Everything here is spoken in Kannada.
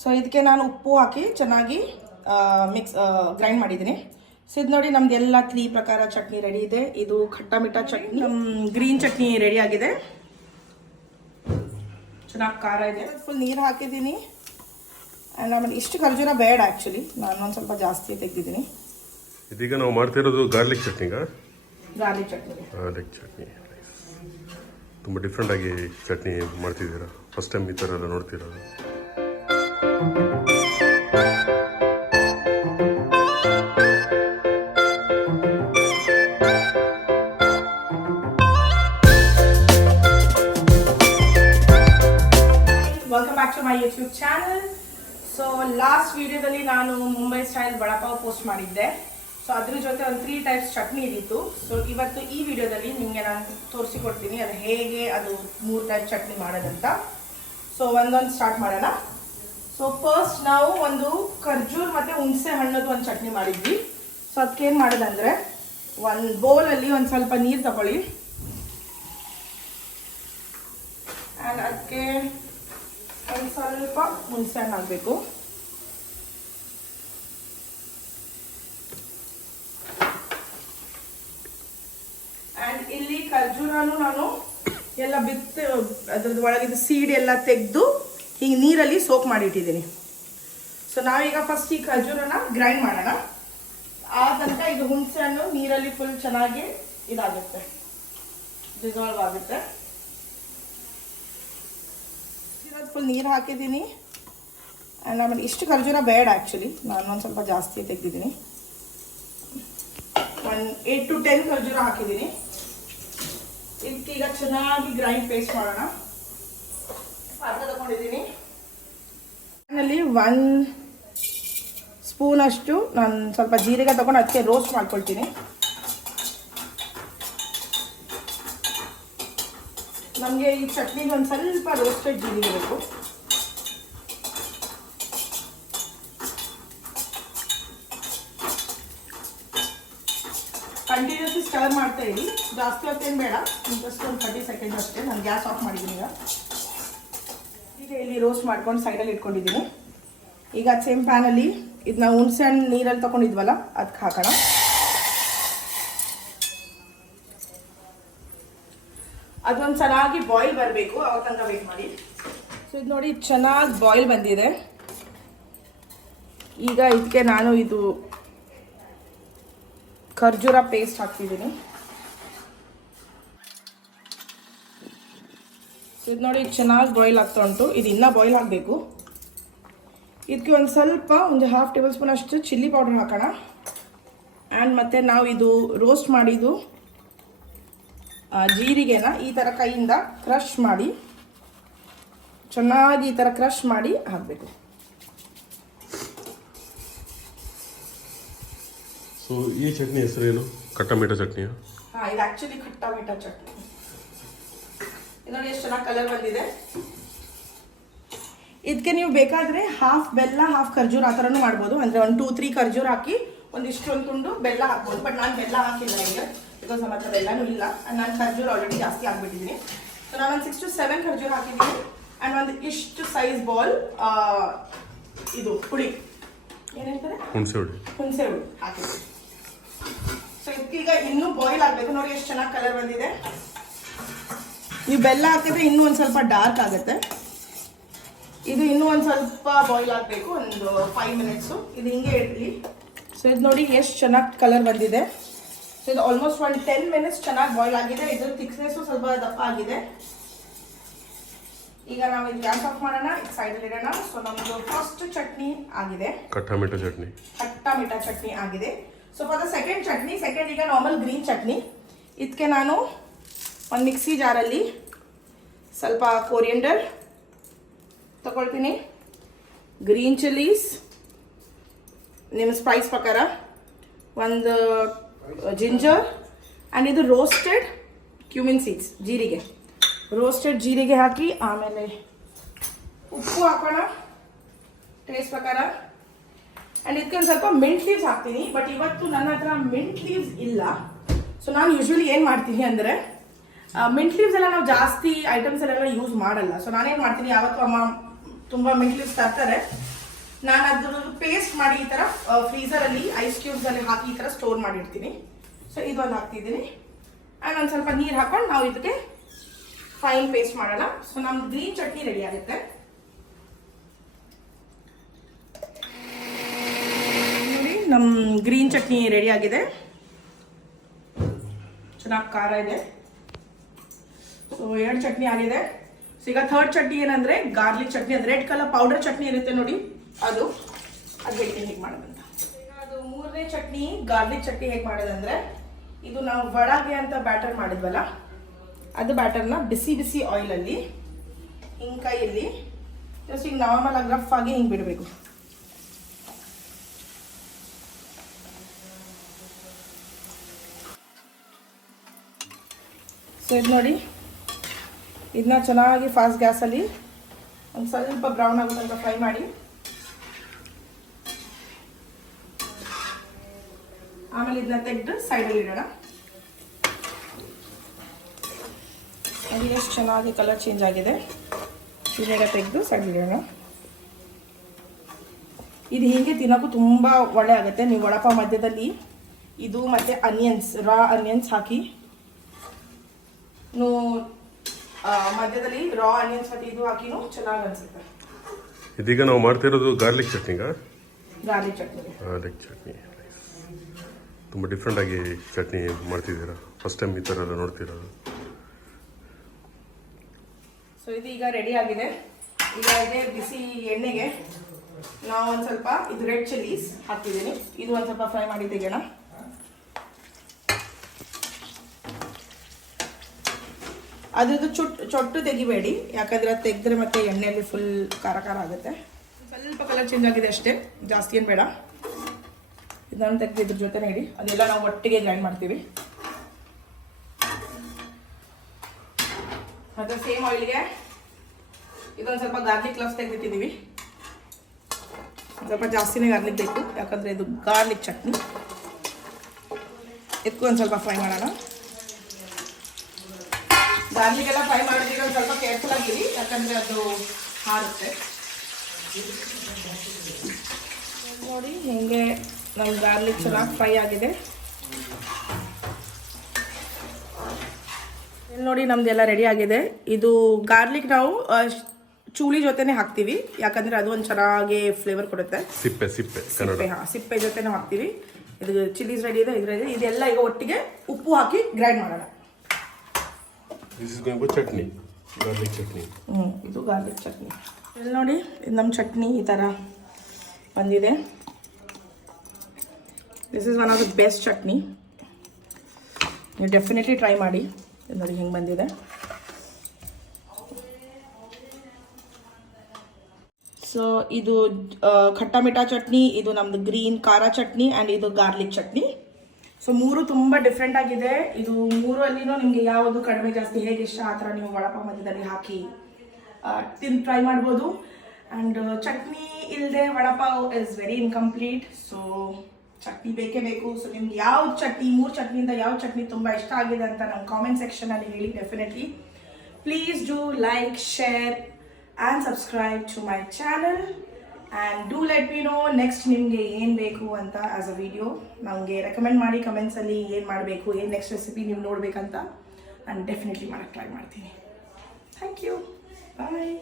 ಸೊ ಇದಕ್ಕೆ ನಾನು ಉಪ್ಪು ಹಾಕಿ ಚೆನ್ನಾಗಿ ಗ್ರೈಂಡ್ ಮಾಡಿದ್ದೀನಿ. ಸೊ ಇದು ನೋಡಿ ನಮ್ದು ಎಲ್ಲ 3 ಪ್ರಕಾರ ಚಟ್ನಿ ರೆಡಿ ಇದೆ. ಇದು ಖಟ್ಟ ಮಿಠಾ ಚಟ್ನಿ, ಗ್ರೀನ್ ಚಟ್ನಿ ರೆಡಿ ಆಗಿದೆ. ಚೆನ್ನಾಗಿ ಖಾರ ಇದೆ. ಫುಲ್ ನೀರು ಹಾಕಿದ್ದೀನಿ. ಆ್ಯಂಡ್ ಆಮೇಲೆ ಇಷ್ಟು ಖರ್ಜೂರ ಬೇಡ, ಆ್ಯಕ್ಚುಲಿ ನಾನು ಒಂದು ಸ್ವಲ್ಪ ಜಾಸ್ತಿ ತೆಗೆದಿದ್ದೀನಿ. ಇದೀಗ ನಾವು ಮಾಡ್ತಿರೋದು ಗಾರ್ಲಿಕ್ ಚಟ್ನಿಗಾ? ಗಾರ್ಲಿಕ್ ಚಟ್ನಿ. ಗಾರ್ಲಿಕ್ ಚಟ್ನಿ ತುಂಬ ಡಿಫ್ರೆಂಟ್ ಆಗಿ ಚಟ್ನಿ ಮಾಡ್ತಿದ್ದೀರಾ. ಫಸ್ಟ್ ಟೈಮ್ ಈ ಥರ ಎಲ್ಲ ನೋಡ್ತಿರೋದು. Welcome back to my YouTube channel. So last ವಿಡಿಯೋದಲ್ಲಿ ನಾನು ಮುಂಬೈ ಸ್ಟೈಲ್ ವಡಾಪಾವ್ ಪೋಸ್ಟ್ ಮಾಡಿದ್ದೆ. ಸೊ ಅದ್ರ ಜೊತೆ ಒಂದು 3 ಟೈಪ್ಸ್ ಚಟ್ನಿ ಇದ್ದಿತ್ತು. ಸೊ ಇವತ್ತು ಈ ವಿಡಿಯೋದಲ್ಲಿ ನಿಮಗೆ ನಾನು ತೋರಿಸಿಕೊಡ್ತೀನಿ ಅದು ಹೇಗೆ ಅದು 3 ಟೈಪ್ ಚಟ್ನಿ ಮಾಡೋದಂತ. ಸೊ ಒಂದೊಂದು ಸ್ಟಾರ್ಟ್ ಮಾಡೋಣ. ಸೊ ಫಸ್ಟ್ ನಾವು ಒಂದು ಖರ್ಜೂರ್ ಮತ್ತು ಹುಣಸೆ ಹಣ್ಣದು ಒಂದು ಚಟ್ನಿ ಮಾಡಿದ್ವಿ. ಸೊ ಅದಕ್ಕೇನು ಮಾಡೋದಂದರೆ, ಒಂದು ಬೌಲಲ್ಲಿ ಒಂದು ಸ್ವಲ್ಪ ನೀರು ತಗೊಳ್ಳಿ. ಆ್ಯಂಡ್ ಅದಕ್ಕೆ ಒಂದು ಸ್ವಲ್ಪ ಹುಣಸೆ ಹಣ್ಣು ಹಾಕಬೇಕು. ಆ್ಯಂಡ್ ಇಲ್ಲಿ ಖರ್ಜೂರನು ನಾನು ಎಲ್ಲ ಅದ್ರದ್ದು ಒಳಗಿದ್ದು ಸೀಡ್ ಎಲ್ಲ ತೆಗೆದು ಹಿಂಗೆ ನೀರಲ್ಲಿ ಸೋಕ್ ಮಾಡಿಟ್ಟಿದ್ದೀನಿ. ಸೊ ನಾವೀಗ ಫಸ್ಟ್ ಈ ಖರ್ಜೂರನ ಗ್ರೈಂಡ್ ಮಾಡೋಣ. ಆ ತನಕ ಇದು ಹುಣಸೆ ಹಣ್ಣು ನೀರಲ್ಲಿ ಫುಲ್ ಚೆನ್ನಾಗಿ ಇದಾಗುತ್ತೆ, ಡಿಸಾಲ್ವ್ ಆಗುತ್ತೆ. ಫುಲ್ ನೀರು ಹಾಕಿದ್ದೀನಿ. ಆ್ಯಂಡ್ ಆಮೇಲೆ ಇಷ್ಟು ಖರ್ಜೂರ ಬೇಡ, ಆ್ಯಕ್ಚುಲಿ ನಾನು ಒಂದು ಸ್ವಲ್ಪ ಜಾಸ್ತಿ ತೆಗೆದಿದ್ದೀನಿ. ಒಂದು 8 to 10 ಖರ್ಜೂರ ಹಾಕಿದ್ದೀನಿ. ಇದಕ್ಕೀಗ ಚೆನ್ನಾಗಿ ಗ್ರೈಂಡ್ ಪೇಸ್ಟ್ ಮಾಡೋಣ. ಅರ್ಧ ತಗೊಂಡಿದ್ದೀನಿ. ಅದರಲ್ಲಿ 1 ಸ್ಪೂನ್ ಅಷ್ಟು ನಾನು ಸ್ವಲ್ಪ ಜೀರಿಗೆ ತಗೊಂಡು ಅದಕ್ಕೆ ರೋಸ್ಟ್ ಮಾಡ್ಕೊಳ್ತೀನಿ. ನಮಗೆ ಈ ಚಟ್ನಿಗೆ ಒಂದು ಸ್ವಲ್ಪ ರೋಸ್ಟೆಡ್ ಜೀರಿಗೆ ಬೇಕು. ಕಂಟಿನ್ಯೂಸ್ಲಿ ಸ್ಟರ್ ಮಾಡ್ತಾ ಇರಿ, ಜಾಸ್ತಿ ಹೊತ್ತೇನು ಬೇಡ, ಜಸ್ಟ್ ಒಂದು 30 ಸೆಕೆಂಡ್ ಅಷ್ಟೇ. ನಾನು ಗ್ಯಾಸ್ ಆಫ್ ಮಾಡಿದ್ದೀನಿ. ಈಗ ಇಲ್ಲಿ ರೋಸ್ಟ್ ಮಾಡ್ಕೊಂಡು ಸೈಡಲ್ಲಿ ಇಟ್ಕೊಂಡಿದ್ದೀನಿ. ಈಗ ಸೇಮ್ ಪ್ಯಾನಲ್ಲಿ ಇದು ನಾವು ಹುಣಸೆ ಹಣ್ಣು ನೀರಲ್ಲಿ ತೊಗೊಂಡಿದ್ವಲ್ಲ ಅದಕ್ಕೆ ಹಾಕೋಣ. ಅದೊಂದು ಚೆನ್ನಾಗಿ ಬಾಯ್ಲ್ ಬರಬೇಕು, ಅವಾಗ ತನಕ ವೇಟ್ ಮಾಡಿ. ಸೊ ಇದು ನೋಡಿ ಚೆನ್ನಾಗಿ ಬಾಯ್ಲ್ ಬಂದಿದೆ. ಈಗ ಇದಕ್ಕೆ ನಾನು ಇದು ಖರ್ಜೂರ ಪೇಸ್ಟ್ ಹಾಕ್ತಿದ್ದೀನಿ. ಇದು ನೋಡಿ ಚೆನ್ನಾಗಿ ಬಾಯ್ಲ್ ಆಗ್ತಾ ಉಂಟು. ಇದು ಇನ್ನೂ ಬಾಯ್ಲ್ ಆಗಬೇಕು. ಇದಕ್ಕೆ ಒಂದು ಸ್ವಲ್ಪ ಒಂದು 1/2 ಟೇಬಲ್ ಸ್ಪೂನ್ ಅಷ್ಟು ಚಿಲ್ಲಿ ಪೌಡರ್ ಹಾಕೋಣ. ಆ್ಯಂಡ್ ಮತ್ತು ನಾವು ಇದು ರೋಸ್ಟ್ ಮಾಡಿದ್ದು ಜೀರಿಗೆನ ಈ ಥರ ಕೈಯಿಂದ ಕ್ರಷ್ ಮಾಡಿ ಚೆನ್ನಾಗಿ ಈ ಥರ ಕ್ರಷ್ ಮಾಡಿ ಹಾಕಬೇಕು. ಸೊ ಈ ಚಟ್ನಿ ಹೆಸರೇನು? ಖಟ್ಟ ಮಿಠಾ ಚಟ್ನಿಯಾ? ಹಾಂ, ಇದು ಆ್ಯಕ್ಚುಲಿ ಖಟ್ಟ ಮಿಠಾ ಚಟ್ನಿ. ಇದು ನೋಡಿ ಎಷ್ಟು ಚೆನ್ನಾಗಿ ಕಲರ್ ಬಂದಿದೆ. ಇದಕ್ಕೆ ನೀವು ಬೇಕಾದರೆ ಹಾಫ್ ಬೆಲ್ಲ ಹಾಫ್ ಖರ್ಜೂರ ಆ ಥರನೂ ಮಾಡ್ಬೋದು. ಅಂದರೆ ಒಂದು 2-3 ಖರ್ಜೂರ ಹಾಕಿ ಒಂದಿಷ್ಟೊಂದು ತುಂಡು ಬೆಲ್ಲ ಹಾಕ್ಬೋದು. ಬಟ್ ನಾನು ಬೆಲ್ಲ ಹಾಕಿಲ್ಲ ಈಗ, ಬಿಕಾಸ್ ನಮ್ಮ ಹತ್ರ ಬೆಲ್ಲನೂ ಇಲ್ಲ. ನಾನು ಖರ್ಜೂರ ಆಲ್ರೆಡಿ ಜಾಸ್ತಿ ಹಾಕ್ಬಿಟ್ಟಿದ್ದೀನಿ. ಸೊ ನಾನು ಒಂದು 6 to 7 ಖರ್ಜೂರ ಹಾಕಿದ್ದೀನಿ. ಆ್ಯಂಡ್ ಒಂದು ಇಷ್ಟು ಸೈಜ್ ಬಾಲ್ ಇದು ಹುಳಿ ಏನಂತಾರೆ, ಹುಣಸೆ ಹುಳಿ ಹಾಕಿದ್ದೀನಿ. ಸೊ ಇದಕ್ಕೀಗ ಇನ್ನೂ ಬಾಯ್ಲ್ ಆಗಬೇಕು. ನೋಡಿ ಎಷ್ಟು ಚೆನ್ನಾಗಿ ಕಲರ್ ಬಂದಿದೆ. ನೀವು ಬೆಲ್ಲ ಹಾಕಿದ್ರೆ ಇನ್ನೂ ಒಂದು ಸ್ವಲ್ಪ ಡಾರ್ಕ್ ಆಗುತ್ತೆ. ಇದು ಇನ್ನೂ ಒಂದು ಸ್ವಲ್ಪ ಬಾಯ್ಲ್ ಆಗಬೇಕು, ಒಂದು 5 ಮಿನಿಟ್ಸು. ಇದು ಹಿಂಗೆ ಇರಲಿ. ಸೊ ಇದು ನೋಡಿ ಎಷ್ಟು ಚೆನ್ನಾಗಿ ಕಲರ್ ಬಂದಿದೆ. ಸೊ ಇದು ಆಲ್ಮೋಸ್ಟ್ ಒಂದು 10 ಮಿನಿಟ್ಸ್ ಚೆನ್ನಾಗಿ ಬಾಯ್ಲ್ ಆಗಿದೆ. ಇದ್ರ ಥಿಕ್ನೆಸ್ಸು ಸ್ವಲ್ಪ ದಪ್ಪ ಆಗಿದೆ. ಈಗ ನಾವು ಇದು ಗ್ಯಾಸ್ ಆಫ್ ಮಾಡೋಣ, ಇದು ಸೈಡಲ್ಲಿ ಇಡೋಣ. ಸೊ ನಮ್ಮದು ಫಸ್ಟ್ ಚಟ್ನಿ ಆಗಿದೆ, ಖಟ್ಟ ಮಿಠಾ ಚಟ್ನಿ ಆಗಿದೆ. So for the second chutney, ಈಗ ನಾರ್ಮಲ್ ಗ್ರೀನ್ ಚಟ್ನಿ. ಇದಕ್ಕೆ ನಾನು ಒಂದು ಮಿಕ್ಸಿ ಜಾರಲ್ಲಿ ಸ್ವಲ್ಪ ಕೊರಿಯಂಡರ್ ತಗೊಳ್ತೀನಿ, ಗ್ರೀನ್ ಚಿಲ್ಲೀಸ್ ನಿಮ್ಮ ಸ್ಪೈಸ್ ಪ್ರಕಾರ, ಒಂದು ಜಿಂಜರ್, ಆ್ಯಂಡ್ ಇದು ರೋಸ್ಟೆಡ್ ಕ್ಯೂಮಿನ್ ಸೀಡ್ಸ್, ರೋಸ್ಟೆಡ್ ಜೀರಿಗೆ ಹಾಕಿ ಆಮೇಲೆ ಉಪ್ಪು ಹಾಕೋಣ ಟೇಸ್ಟ್ ಪ್ರಕಾರ. ಆ್ಯಂಡ್ ಇದಕ್ಕೆ ಒಂದು ಸ್ವಲ್ಪ ಮಿಂಟ್ ಲೀವ್ಸ್ ಹಾಕ್ತೀನಿ. ಬಟ್ ಇವತ್ತು ನನ್ನ ಹತ್ರ ಮಿಂಟ್ ಲೀವ್ಸ್ ಇಲ್ಲ. ಸೊ ನಾನು ಯೂಶ್ವಲಿ ಏನು ಮಾಡ್ತೀನಿ ಅಂದರೆ, ಮಿಂಟ್ ಲೀವ್ಸ್ ಎಲ್ಲ ನಾವು ಜಾಸ್ತಿ ಐಟಮ್ಸ್ ಎಲ್ಲ ಯೂಸ್ ಮಾಡಲ್ಲ. ಸೊ ನಾನೇನು ಮಾಡ್ತೀನಿ, ಯಾವತ್ತೂ ಅಮ್ಮ ತುಂಬ ಮಿಂಟ್ಲಿಸ್ ತರ್ತಾರೆ. ನಾನು ಅದ್ರದ್ದು ಪೇಸ್ಟ್ ಮಾಡಿ ಈ ಥರ ಫ್ರೀಸರಲ್ಲಿ ಐಸ್ ಕ್ಯೂಬ್ಸಲ್ಲಿ ಹಾಕಿ ಈ ಥರ ಸ್ಟೋರ್ ಮಾಡಿರ್ತೀನಿ. ಸೊ ಇದೊಂದು ಹಾಕ್ತಿದ್ದೀನಿ. ಆ್ಯಂಡ್ ಒಂದು ಸ್ವಲ್ಪ ನೀರು ಹಾಕೊಂಡು ನಾವು ಇದಕ್ಕೆ ಫೈನ್ ಪೇಸ್ಟ್ ಮಾಡೋಣ. ಸೊ ನಮ್ದು ಗ್ರೀನ್ ಚಟ್ನಿ ರೆಡಿ ಆಗುತ್ತೆ. ನೋಡಿ ನಮ್ಮ ಗ್ರೀನ್ ಚಟ್ನಿ ರೆಡಿ ಆಗಿದೆ. ಚೆನ್ನಾಗಿ ಖಾರ ಇದೆ. ಸೊ 2 ಚಟ್ನಿ ಆಗಿದೆ. ಸೊ ಈಗ ಥರ್ಡ್ ಚಟ್ನಿ ಏನಂದ್ರೆ ಗಾರ್ಲಿಕ್ ಚಟ್ನಿ. ಅದು ರೆಡ್ ಕಲರ್ ಪೌಡರ್ ಚಟ್ನಿ ಇರುತ್ತೆ ನೋಡಿ, ಅದು ಹೇಳ್ತೀನಿ ಹೇಗೆ ಮಾಡೋದಂತ. ಈಗ ಅದು 3ನೇ ಚಟ್ನಿ ಗಾರ್ಲಿಕ್ ಚಟ್ನಿ ಹೇಗೆ ಮಾಡೋದಂದ್ರೆ, ಇದು ನಾವು ವಡಾಗೆ ಅಂತ ಬ್ಯಾಟರ್ ಮಾಡಿದ್ವಲ್ಲ, ಅದು ಬ್ಯಾಟರ್ನ ಬಿಸಿ ಬಿಸಿ ಆಯಿಲಲ್ಲಿ ಹಿಂಗೆ ಕೈಯಲ್ಲಿ ಜಸ್ಟ್ ಹಿಂಗೆ ನಾರ್ಮಲ್ ಆಗಿ ರಫ್ ಆಗಿ ಹಿಂಗೆ ಬಿಡಬೇಕು. ಸೊ ಇದು ನೋಡಿ, ಇದನ್ನ ಚೆನ್ನಾಗಿ ಫಾಸ್ಟ್ ಗ್ಯಾಸಲ್ಲಿ ಒಂದು ಸ್ವಲ್ಪ ಬ್ರೌನ್ ಆಗೋ ತನಕ ಫ್ರೈ ಮಾಡಿ, ಆಮೇಲೆ ಇದನ್ನ ತೆಗೆದು ಸೈಡಲ್ಲಿ ಇಡೋಣ. ಅದು ಎಷ್ಟು ಚೆನ್ನಾಗಿ ಕಲರ್ ಚೇಂಜ್ ಆಗಿದೆ. ಇದನ್ನ ತೆಗೆದು ಸೈಡಲ್ಲಿ ಇಡೋಣ. ಇದು ಹೀಗೆ ತಿನ್ನೋಕ್ಕೂ ತುಂಬ ಒಳ್ಳೆ ಆಗುತ್ತೆ. ನೀವು ವಡಪಾವ್ ಮಧ್ಯದಲ್ಲಿ ಇದು ಮತ್ತು ಅನಿಯನ್ಸ್, ರಾ ಅನಿಯನ್ಸ್ ಹಾಕಿ ಮಧ್ಯದಲ್ಲಿ ರಾ ಆನಿಯನ್ಸ್ ಮತ್ತು ಇದು ಹಾಕಿನೂ ಚೆನ್ನಾಗಿ ಅನಿಸುತ್ತೆ. ಇದೀಗ ನಾವು ಮಾಡ್ತಿರೋದು ಗಾರ್ಲಿಕ್ ಚಟ್ನಿಗಾ? ಗಾರ್ಲಿಕ್ ಚಟ್ನಿ. ಗಾರ್ಲಿಕ್ ಚಟ್ನಿ ತುಂಬ ಡಿಫ್ರೆಂಟ್ ಆಗಿ ಚಟ್ನಿ ಮಾಡ್ತಿದ್ದೀರಾ. ಫಸ್ಟ್ ಟೈಮ್ ಈ ಥರ ಎಲ್ಲ ನೋಡ್ತಿರೋದು. ಸೊ ಇದು ಈಗ ರೆಡಿ ಆಗಿದೆ. ಈಗ ಇದೆ ಬಿಸಿ ಎಣ್ಣೆಗೆ ನಾವು ಒಂದು ಸ್ವಲ್ಪ ಇದು ರೆಡ್ ಚಿಲ್ಲೀಸ್ ಹಾಕ್ತಿದ್ದೀನಿ. ಇದು ಒಂದು ಸ್ವಲ್ಪ ಫ್ರೈ ಮಾಡಿ ತೆಗೆಯೋಣ. ಅದ್ರದ್ದು ಚೊಟ್ಟು ತೆಗಿಬೇಡಿ, ಯಾಕಂದ್ರೆ ಅದು ತೆಗೆದ್ರೆ ಮತ್ತೆ ಎಣ್ಣೆಯಲ್ಲಿ ಫುಲ್ ಖಾರ ಖಾರ ಆಗುತ್ತೆ. ಸ್ವಲ್ಪ ಕಲರ್ ಚೇಂಜ್ ಆಗಿದೆ ಅಷ್ಟೇ, ಜಾಸ್ತಿ ಏನು ಬೇಡ. ಇದನ್ನು ತೆಗೆದು ಇದ್ರ ಜೊತೆನೇ ಇಡಿ, ಅದೆಲ್ಲ ನಾವು ಒಟ್ಟಿಗೆ ಗ್ರೈಂಡ್ ಮಾಡ್ತೀವಿ. ಮತ್ತು ಸೇಮ್ ಆಯಿಲ್ಗೆ ಇದೊಂದು ಸ್ವಲ್ಪ ಗಾರ್ಲಿಕ್ ಕ್ಲವ್ಸ್ ತೆಗೆದಿಟ್ಟಿದ್ದೀವಿ. ಸ್ವಲ್ಪ ಜಾಸ್ತಿನೇ ಗಾರ್ಲಿಕ್ ಬೇಕು, ಯಾಕಂದರೆ ಇದು ಗಾರ್ಲಿಕ್ ಚಟ್ನಿ. ಇದಕ್ಕೂ ಒಂದು ಸ್ವಲ್ಪ ಫ್ರೈ ಮಾಡೋಣ. ಗಾರ್ಲಿಕ್ ಎಲ್ಲ ಫ್ರೈ ಮಾಡಿದ್ರೆ ಒಂದು ಸ್ವಲ್ಪ ಕೇರ್ಫುಲ್ ಆಗಿರಿ, ಯಾಕಂದರೆ ಅದು ಹಾರುತ್ತೆ. ನೋಡಿ ಹೇಗೆ ನಮ್ಮ ಗಾರ್ಲಿಕ್ ಚೆನ್ನಾಗಿ ಫ್ರೈ ಆಗಿದೆ. ಇಲ್ಲಿ ನೋಡಿ ನಮ್ದೆಲ್ಲ ರೆಡಿ ಆಗಿದೆ. ಇದು ಗಾರ್ಲಿಕ್ ನಾವು ಚೂಳಿ ಜೊತೆನೆ ಹಾಕ್ತೀವಿ, ಯಾಕಂದರೆ ಅದು ಒಂದು ಚೆನ್ನಾಗಿ ಫ್ಲೇವರ್ ಕೊಡುತ್ತೆ. ಸಿಪ್ಪೆ ಸಿಪ್ಪೆ ಜೊತೆನೇ ಹಾಕ್ತೀವಿ. ಇದು ಚಿಲ್ಲೀಸ್ ರೆಡಿ ಇದೆ, ಇದು ರೆಡಿ. ಇದೆಲ್ಲ ಈಗ ಒಟ್ಟಿಗೆ ಉಪ್ಪು ಹಾಕಿ ಗ್ರೈಂಡ್ ಮಾಡೋಣ. This is going chutney, garlic chutney. ಇದು ಗಾರ್ಲಿಕ್ ಚಟ್ನಿ. ಇಲ್ಲಿ ನೋಡಿ, ಇದು ನಮ್ಮ ಚಟ್ನಿ ಈ ಥರ ಬಂದಿದೆ. This is one of the best chutney. ನೀವು ಡೆಫಿನೆಟ್ಲಿ ಟ್ರೈ ಮಾಡಿ. ಇದು ನೋಡಿ ಹೆಂಗೆ ಬಂದಿದೆ. ಸೊ ಇದು ಖಟ್ಟ ಮಿಠಾ ಚಟ್ನಿ, ಇದು ನಮ್ಮದು ಗ್ರೀನ್ ಖಾರ ಚಟ್ನಿ, ಆ್ಯಂಡ್ ಇದು ಗಾರ್ಲಿಕ್ ಚಟ್ನಿ. ಸೊ 3 ತುಂಬ ಡಿಫ್ರೆಂಟ್ ಆಗಿದೆ. ಇದು 3ಅಲ್ಲಿನೂ ನಿಮಗೆ ಯಾವುದು ಕಡಿಮೆ ಜಾಸ್ತಿ ಹೇಗೆ ಇಷ್ಟ ಆ ಥರ ನೀವು ವಡಪಾವ್ ಮಧ್ಯದಲ್ಲಿ ಹಾಕಿ ಟ್ರೈ ಮಾಡ್ಬೋದು. ಆ್ಯಂಡ್ ಚಟ್ನಿ ಇಲ್ಲದೆ vada pav is very incomplete. So chutney ಬೇಕೇ ಬೇಕು. ಸೊ ನಿಮ್ಗೆ ಯಾವ ಚಟ್ನಿ, 3 ಚಟ್ನಿಯಿಂದ ಯಾವ ಚಟ್ನಿ ತುಂಬ ಇಷ್ಟ ಆಗಿದೆ ಅಂತ ನಮ್ಮ ಕಾಮೆಂಟ್ ಸೆಕ್ಷನಲ್ಲಿ ಹೇಳಿ. Definitely please do like, share and subscribe to my channel. And do let me know next ನಿಮಗೆ ಏನು ಬೇಕು ಅಂತ ಆ್ಯಸ್ ಅ ವಿಡಿಯೋ. ನನಗೆ ರೆಕಮೆಂಡ್ ಮಾಡಿ ಕಮೆಂಟ್ಸಲ್ಲಿ ಏನು ಮಾಡಬೇಕು, ಏನು ನೆಕ್ಸ್ಟ್ ರೆಸಿಪಿ ನೀವು ನೋಡಬೇಕಂತ. ನಾನು ಡೆಫಿನೆಟ್ಲಿ ಮಾಡೋಕ್ಕೆ ಟ್ರೈ ಮಾಡ್ತೀನಿ. Thank you, bye.